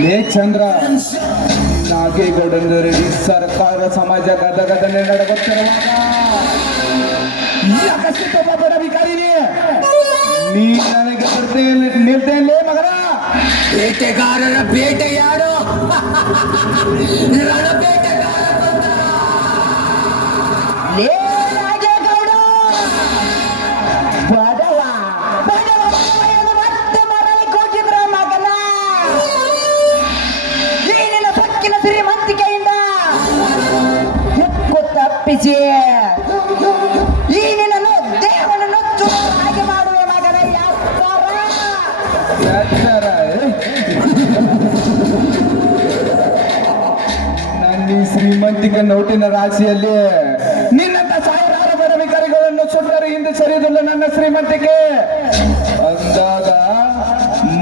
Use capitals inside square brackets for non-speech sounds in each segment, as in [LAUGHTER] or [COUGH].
ಲೇ ಚಂದ್ರ ನಾಗೇಗೌಡರವರಿಗೆ ಸರ್ಕಾರ ಸಮಾಜ ಗದಗದಲ್ಲೇ ನಡೆಗುತ್ತಿರುವಾಗ ನೀ. ನನಗೆ ನಿಲ್ತೇನೆ ಮಗನ. ಬೇಟೆಗಾರರ ಬೇಟೆ ಯಾರು? [LAUGHS] ರಣಬೇಟೆಗಾರ ಈ ಶ್ರೀಮಂತಿಕೆ ನೋಟಿನ ರಾಶಿಯಲ್ಲಿ ನಿನ್ನಂತ ಸಾವಿರಾರು ಪರವಿಕಾರಿಗಳನ್ನು ಸುಟ್ಟರು ಹಿಂದೆ ಸರಿಯುವುದಿಲ್ಲ ನನ್ನ ಶ್ರೀಮಂತಿಕೆ. ಅಂದಾಗ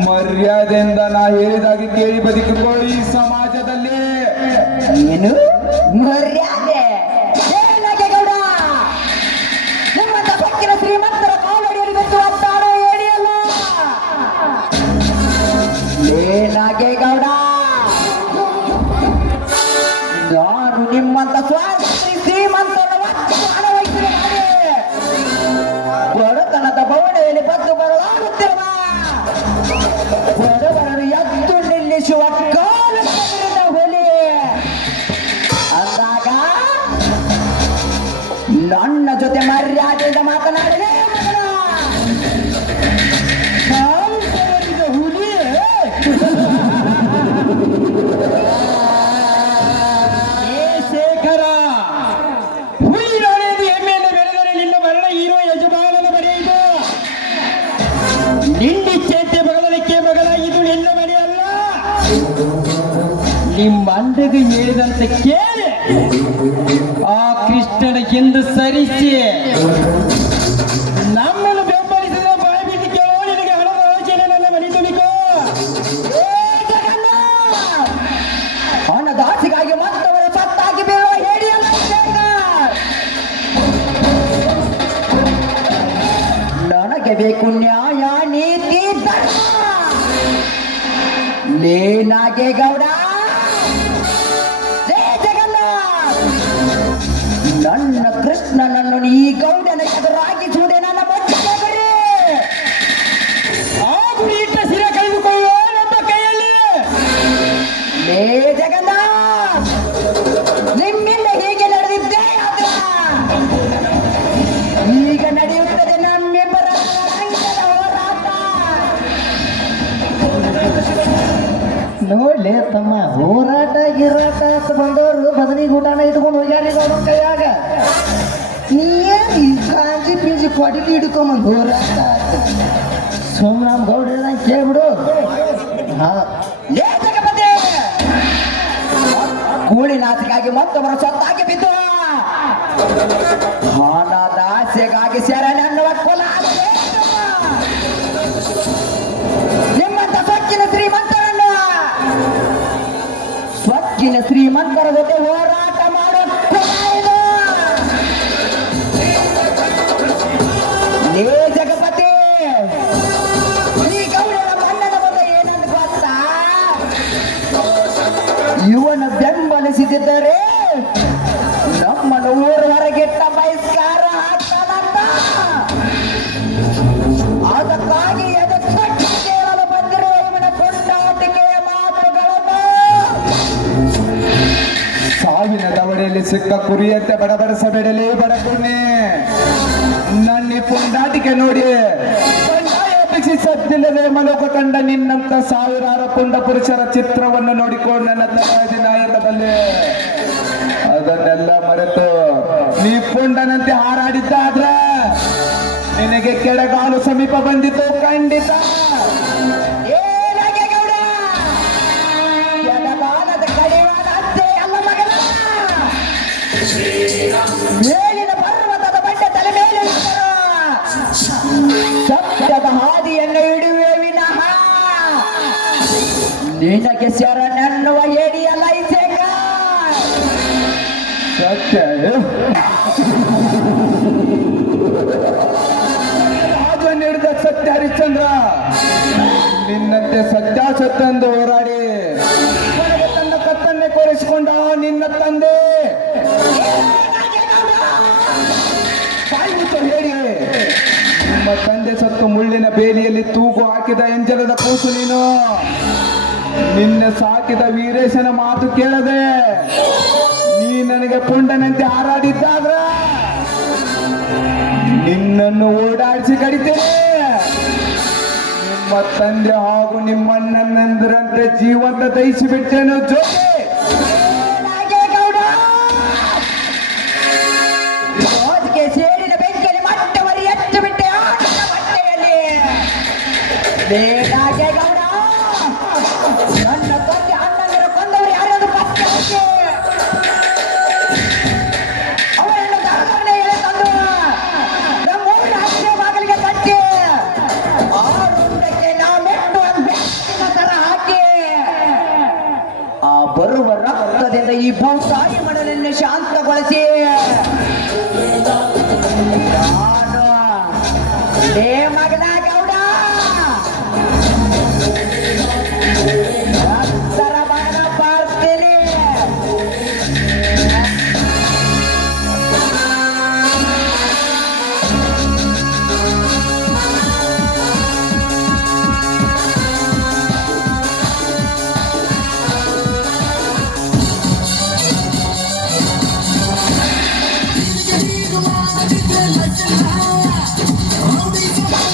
ಮರ್ಯಾದೆಯಿಂದ ನಾ ಹೇಳಿದಾಗಿ ಕೇಳಿ ಬದುಕಿಕೊಳ್ಳಿ ಸಮಾಜದಲ್ಲಿ. ಏನು? ಮರ್ಯಾದೆ? ನಿಮ್ಮ ಅಂಡೆಗೆ ಹೇಳಿದಂತೆ ಕೇಳಿ. ಆ ಕೃಷ್ಣನ ಹಿಂದೆ ಸರಿಸಿ. ನಮ್ಮನ್ನು ಬೆಂಬಲಿಸಿದ ಬಾಯಿ ಬಿಟ್ಟು ಕೇಳೋ ನಿನಗೆ ಹಣದ ಆಲೋಚನೆ ನನ್ನ ಮನೆ ಜಗನ್ನಾಥ್! ಹಣದ ಆಸೆಗಾಗಿ ಮತ್ತವರ ಸತ್ತಾಗಿ ಬೀಳುವ ಹೇಳಿ. ನನಗೆ ಬೇಕು ನ್ಯಾಯ, ನೀತಿ, ಧರ್ಮ. ಲೇ ನಾಗೇಗೌಡ ಜಗನ್ನಾಥ್! ನಿಮ್ಮಿಂದ ಹೀಗೆ ನಡೆದಿದ್ದೇ ಈಗ ನಡೆಯುತ್ತದೆ ನಮ್ಮಿಬ್ಬರ ಹೋರಾಟ. ನೋಡ್ಲಿ, ತಮ್ಮ ಹೋರಾಟ, ಗಿರಾಟ ಅಂತ ಬಂದವರು ಬದನಿ ಊಟನ ಇಟ್ಕೊಂಡು ಹೋಗ್ಯಾರ ಈಗ ಅವ್ರ ಕೈಯಾಗ. ನೀ ಏನ್ ಈ ಕಾಂಜಿ ಪೀಜಿ ಕೊಡಿಲಿ ಹಿಡ್ಕೊಂಬಂದು ಹೋರಾಟ ಸೋಮರಾಮ್ ಗೌಡ ಹೇಳ್ದಂಗೆ ಕೇಳ್ಬಿಡು. ನಾಚಿಗಾಗಿ ಮತ್ತೊಬ್ಬರ ಸೊತ್ತಾಗಿ ಬಿದ್ದು. ಹಣದ ಆಸೆಗಾಗಿ ಸೆರೆ ಅನ್ನುವ ಕುಲ. ನಿಮ್ಮಂತ ಸೊಕ್ಕಿನ ಶ್ರೀಮಂತರನ್ನು. ಸ್ವಚ್ಛಿನ ಶ್ರೀಮಂತರ ಜೊತೆ ಹೋರಾಟ ಮಾಡೋ ಗೊತ್ತಾ? ಇವನ ಬೆಂಬಲಿಸಿದ್ದರೆ ನಮ್ಮನ್ನು ಊರ ಹೊರಗಿಟ್ಟ ಬಹಿಷ್ಕಾರ ಹಾಕ್ತಾನಂತ ಅದಕ್ಕಾಗಿ ಎದೆತಟ್ಟಿ ಕೇಳಲು ಬಂದಿರುವ ಇವನ ಪುಂಡಾಟಿಕೆಯ ಮಾತುಗಳನ್ನು. ಸಾವಿನ ದವಡೆಯಲ್ಲಿ ಸಿಕ್ಕ ಕುರಿಯಂತೆ ಬಡಬಡಿಸಬೇಡಲೇ ಬಡಪುಣ್ಣೆ ನನ್ನ ಪುಂಡಾಟಿಕೆ ನೋಡಿ. ಸತ್ತಿಲ್ಲದೆ ಮಲೋಕ ಕಂಡ ನಿನ್ನಂತ ಸಾವಿರಾರು ಪುಂಡ ಪುರುಷರ ಚಿತ್ರವನ್ನು ನೋಡಿಕೊಂಡು ನನ್ನ ತಾಯಿ ನಾಯಕದಲ್ಲಿ ಅದನ್ನೆಲ್ಲ ಮರೆತು ನೀ ಪುಂಡನಂತೆ ಹಾರಾಡಿದ್ದಾದ್ರ ನಿನಗೆ ಕೆಳಗಾಲು ಸಮೀಪ ಬಂದಿತು ಖಂಡಿತ. ಮೇಲಿನ ಪರ್ವತದ ಬಂಡೆ ತಲೆ ಮೇಲೆ. ಸತ್ಯದ ಹಾದಿಯನ್ನು ಇಡುವೆ ವಿನಃ. ನಿನಗೆ ಶರಣೆನ್ನುವ ಏಡಿಯಲ್ಲ ರಾಜ ನೀಡಿದ ಸತ್ಯ ಹರಿಶ್ಚಂದ್ರ. ನಿನ್ನಂತೆ ಸತ್ಯ ಸತ್ತೆಂದು ಹೋರಾಡಿ ತನ್ನ ಕತ್ತನ್ನೇ ಕೋರಿಸಿಕೊಂಡ ನಿನ್ನ ತಂದೆ. ಹೇಳಿ. ನಮ್ಮ ತಂದೆ ಸತ್ತು ಮುಳ್ಳಿನ ಬೇಲಿಯಲ್ಲಿ ತೂಗು ಹಾಕಿದ ಎಂಜಲದ ಕೂಸು ನೀನು. ನಿನ್ನ ಸಾಕಿದ ವೀರೇಶನ ಮಾತು ಕೇಳದೆ ನೀ ನನಗೆ ಪುಂಡನಂತೆ ಹಾರಾಡಿದ್ದಾದ್ರ? ನಿನ್ನನ್ನು ಓಡಾಡಿಸಿ ಕಡಿತೇನೆ. ನಿಮ್ಮ ತಂದೆ ಹಾಗೂ ನಿಮ್ಮಣ್ಣನೆಂದರಂತೆ ಜೀವಂತ ದಯಿಸಿ ಬಿಟ್ಟೇನು ಜೋಗಿ ಸೇರಿನ ಬೆಂಕಿಯಲ್ಲಿ ಮಟ್ಟವರಿ ಎತ್ತು ಬಿಟ್ಟೆ ಬೇಡ ಬರುವ ರಕ್ತದಿಂದ ಈ ಭೂತಾಯಿ ಮಡಲನ್ನು ಶಾಂತಗೊಳಿಸಿ. ಮಗ